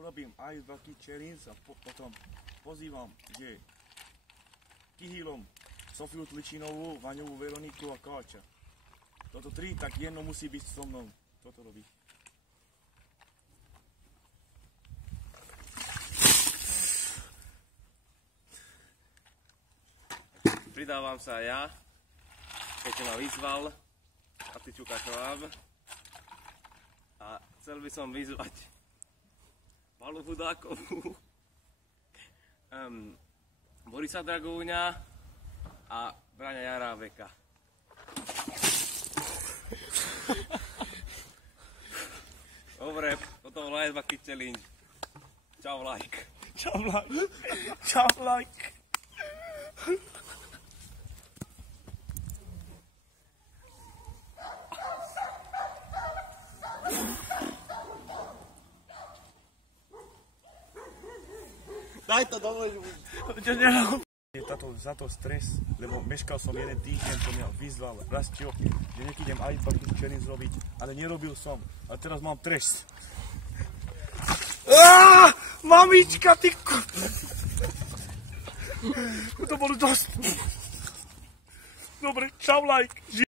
urobím aj 2 challenge a potom pozývam, že Kihilom, Sofiu Tličinovú, Vaňovú Veroniku a Káča. Toto 3, tak jedno musí byť so mnou. Toto robí. Pridávam sa ja, keď ma vyzval, a ty čukáš vám. A chcel by som vyzvať Palu Hudákovú, Borisa Dragúňa a Braňa Jarábeka. Dobre, toto bolo aj 2 challenge. Čau like. Čau like. Čau like. Daj to dole. Je za to stres, lebo meškal som jeden týždeň, to mňa vyzval Rastio, že nech idem aj 2 challenge robiť, ale nerobil som. A teraz mám trest. Mamička, ty to bolo dosť. Dobre, čau like.